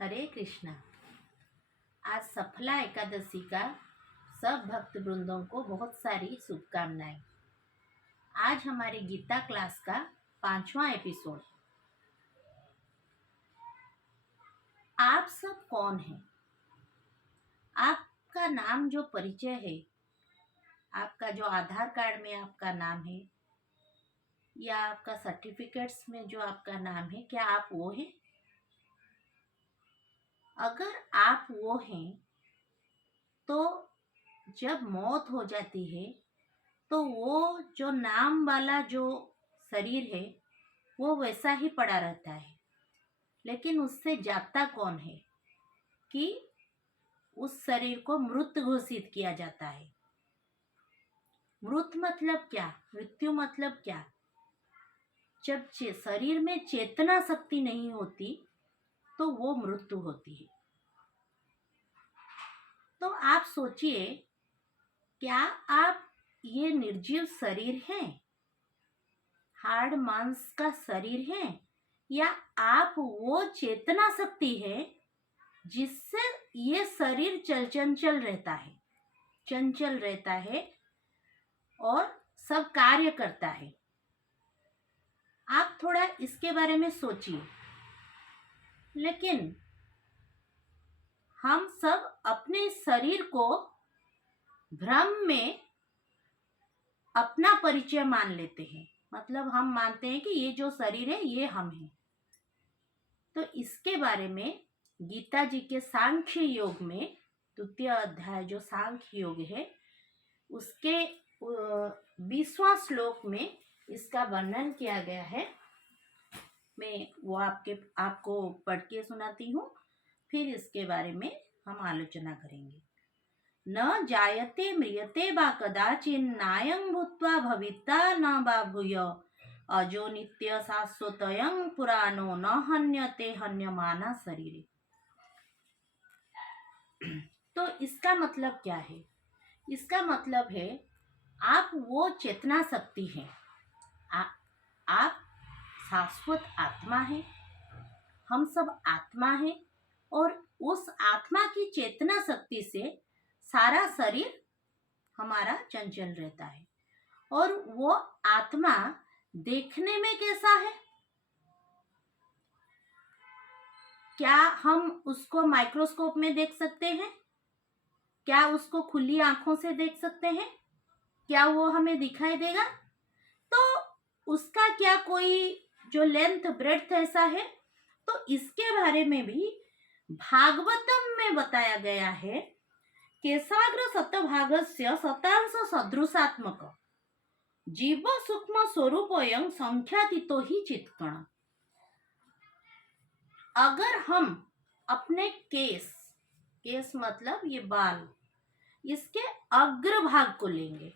हरे कृष्णा। आज सफला एकादशी का सब भक्त वृंदों को बहुत सारी शुभकामनाएं। आज हमारी गीता क्लास का 5वां एपिसोड। आप सब कौन हैं? आपका नाम जो परिचय है, आपका जो आधार कार्ड में आपका नाम है या आपका सर्टिफिकेट्स में जो आपका नाम है, क्या आप वो हैं? अगर आप वो हैं तो जब मौत हो जाती है तो वो जो नाम वाला जो शरीर है वो वैसा ही पड़ा रहता है, लेकिन उससे जाता कौन है कि उस शरीर को मृत घोषित किया जाता है। मृत मतलब क्या? मृत्यु मतलब क्या? जब शरीर में चेतना शक्ति नहीं होती तो वो मृत्यु होती है। तो आप सोचिए, क्या आप ये निर्जीव शरीर हैं, हाड़ मांस का शरीर है, या आप वो चेतना शक्ति है जिससे ये शरीर चंचल रहता है और सब कार्य करता है। आप थोड़ा इसके बारे में सोचिए। लेकिन हम सब अपने शरीर को भ्रम में अपना परिचय मान लेते हैं। मतलब हम मानते हैं कि ये जो शरीर है ये हम हैं। तो इसके बारे में गीता जी के सांख्य योग में 2 अध्याय जो सांख्य योग है उसके 20वां श्लोक में इसका वर्णन किया गया है। मैं वो आपको पढ़ के सुनाती हूँ, फिर इसके बारे में हम आलोचना करेंगे। न जायते म्रियते वा कदाचिन् नायं भूत्वा भविता न वा भूय अजो नित्य शाश्वतयं पुराणो न हन्यते हन्यमाना शरीरे। तो इसका मतलब क्या है? इसका मतलब है आप वो चेतना शक्ति हैं, आप शाश्वत आत्मा हैं, हम सब आत्मा हैं, और उस आत्मा की चेतना शक्ति से सारा शरीर हमारा चंचल रहता है। और वो आत्मा देखने में कैसा है? क्या हम उसको माइक्रोस्कोप में देख सकते हैं? क्या उसको खुली आंखों से देख सकते हैं? क्या वो हमें दिखाई देगा? तो उसका क्या कोई जो लेंथ ब्रेड्थ ऐसा है? तो इसके बारे में भी भागवतम में बताया गया है। केशाग्र शतभागस्य शतांश सदृशात्मक जीव सूक्ष्म स्वरूपयं संख्यातीतो ही चित्कण। अगर हम अपने केस मतलब ये बाल, इसके अग्रभाग को लेंगे,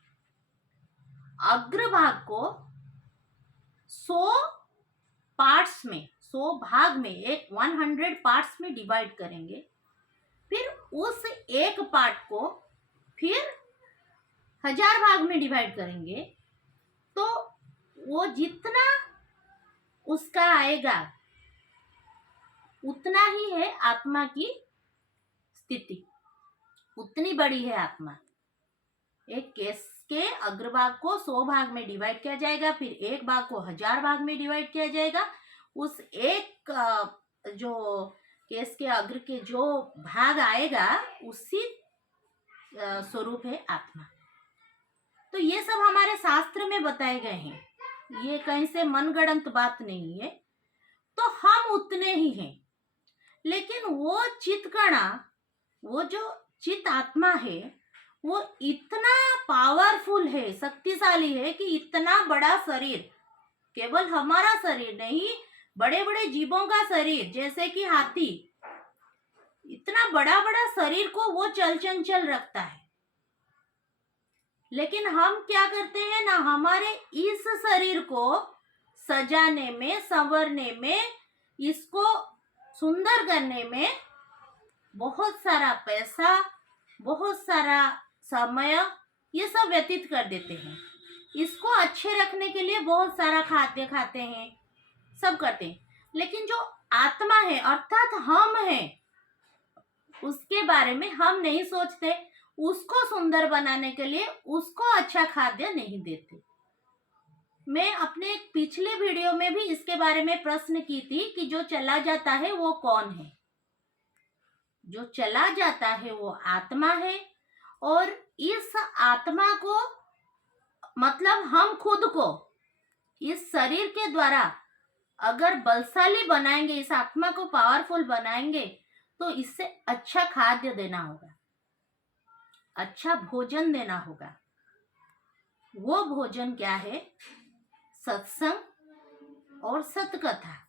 अग्रभाग को 100 पार्ट्स में, 100 भाग में, 100 पार्ट्स में डिवाइड करेंगे, फिर उस एक पार्ट को फिर 1000 भाग में डिवाइड करेंगे, तो वो जितना उसका आएगा उतना ही है आत्मा की स्थिति, उतनी बड़ी है आत्मा। एक केस के अग्रभाग को 100 भाग में डिवाइड किया जाएगा, फिर एक भाग को 1000 भाग में डिवाइड किया जाएगा। उस एक जो केस के अग्र के जो भाग आएगा उसी स्वरूप है आत्मा। तो ये सब हमारे शास्त्र में बताए गए हैं, ये कहीं से मनगढ़ंत बात नहीं है। तो हम उतने ही हैं, लेकिन वो चित्कणा, वो जो चित आत्मा है, वो इतना पावरफुल है, शक्तिशाली है कि इतना बड़ा शरीर, केवल हमारा शरीर नहीं, बड़े बड़े जीवों का शरीर, जैसे कि हाथी, इतना बड़ा बड़ा शरीर को वो चंचल रखता है। लेकिन हम क्या करते हैं ना, हमारे इस शरीर को सजाने में, संवरने में, इसको सुंदर करने में बहुत सारा पैसा, बहुत सारा समय ये सब व्यतीत कर देते हैं। इसको अच्छे रखने के लिए बहुत सारा खाद्य खाते हैं, सब करते हैं। लेकिन जो आत्मा है अर्थात हम हैं, उसके बारे में हम नहीं सोचते, उसको सुंदर बनाने के लिए उसको अच्छा खाद्य नहीं देते। मैं अपने पिछले वीडियो में भी इसके बारे में प्रश्न की थी कि जो चला जाता है वो कौन है। जो चला जाता है वो आत्मा है, और इस आत्मा को मतलब हम खुद को इस शरीर के द्वारा अगर बलशाली बनाएंगे, इस आत्मा को पावरफुल बनाएंगे, तो इससे अच्छा खाद्य देना होगा, अच्छा भोजन देना होगा। वो भोजन क्या है? सत्संग और सतकथा।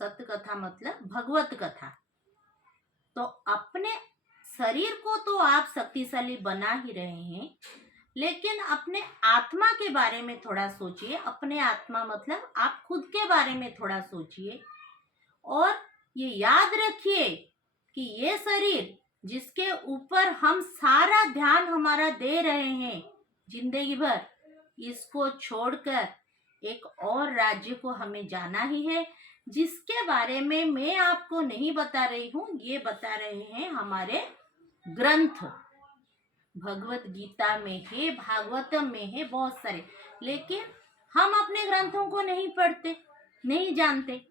सतकथा मतलब भगवत कथा। तो अपने शरीर को तो आप शक्तिशाली बना ही रहे हैं, लेकिन अपने आत्मा के बारे में थोड़ा सोचिए। अपने आत्मा मतलब आप खुद के बारे में थोड़ा सोचिए, और ये याद रखिए कि ये शरीर जिसके ऊपर हम सारा ध्यान हमारा दे रहे हैं जिंदगी भर, इसको छोड़कर एक और राज्य को हमें जाना ही है, जिसके बारे में मैं आपको नहीं बता रही हूँ, ये बता रहे हैं हमारे ग्रंथ। भगवत गीता में है, भागवतम में है, बहुत सारे, लेकिन हम अपने ग्रंथों को नहीं पढ़ते, नहीं जानते।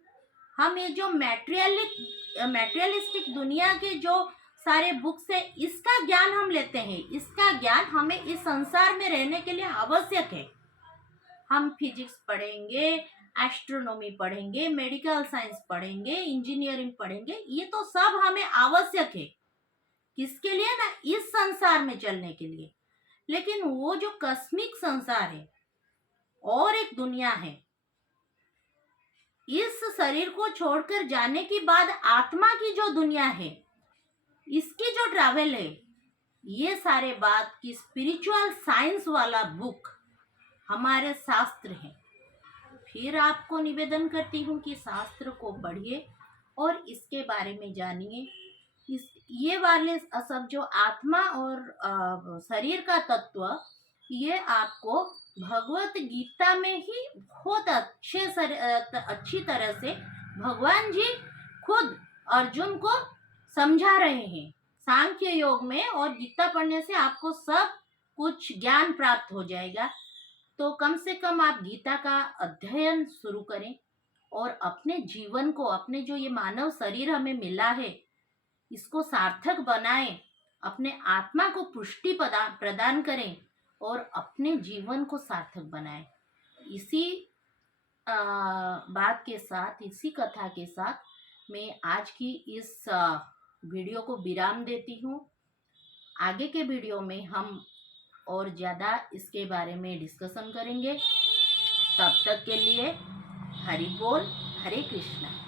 हम ये जो मैटेरियलिस्टिक दुनिया के जो सारे बुक्स है, इसका ज्ञान हम लेते हैं। इसका ज्ञान हमें इस संसार में रहने के लिए आवश्यक है। हम फिजिक्स पढ़ेंगे, एस्ट्रोनॉमी पढ़ेंगे, मेडिकल साइंस पढ़ेंगे, इंजीनियरिंग पढ़ेंगे, ये तो सब हमें आवश्यक है। किसके लिए? ना इस संसार में चलने के लिए। लेकिन वो जो कस्मिक संसार है और एक दुनिया है, इस शरीर को छोड़कर जाने के बाद आत्मा की जो दुनिया है, इसकी जो ट्रैवल है, ये सारे बात की स्पिरिचुअल साइंस वाला बुक हमारे शास्त्र हैं। फिर आपको निवेदन करती हूँ कि शास्त्र को पढ़िए और इसके बारे में जानिए। ये वाले सब जो आत्मा और शरीर का तत्व, ये आपको भगवत गीता में ही बहुत अच्छी तरह से भगवान जी खुद अर्जुन को समझा रहे हैं सांख्य योग में। और गीता पढ़ने से आपको सब कुछ ज्ञान प्राप्त हो जाएगा। तो कम से कम आप गीता का अध्ययन शुरू करें और अपने जीवन को, अपने जो ये मानव शरीर हमें मिला है, इसको सार्थक बनाएं, अपने आत्मा को पुष्टि प्रदान करें और अपने जीवन को सार्थक बनाएं। इसी बात के साथ, इसी कथा के साथ मैं आज की इस वीडियो को विराम देती हूँ। आगे के वीडियो में हम और ज़्यादा इसके बारे में डिस्कशन करेंगे। तब तक के लिए हरि बोल, हरे कृष्णा।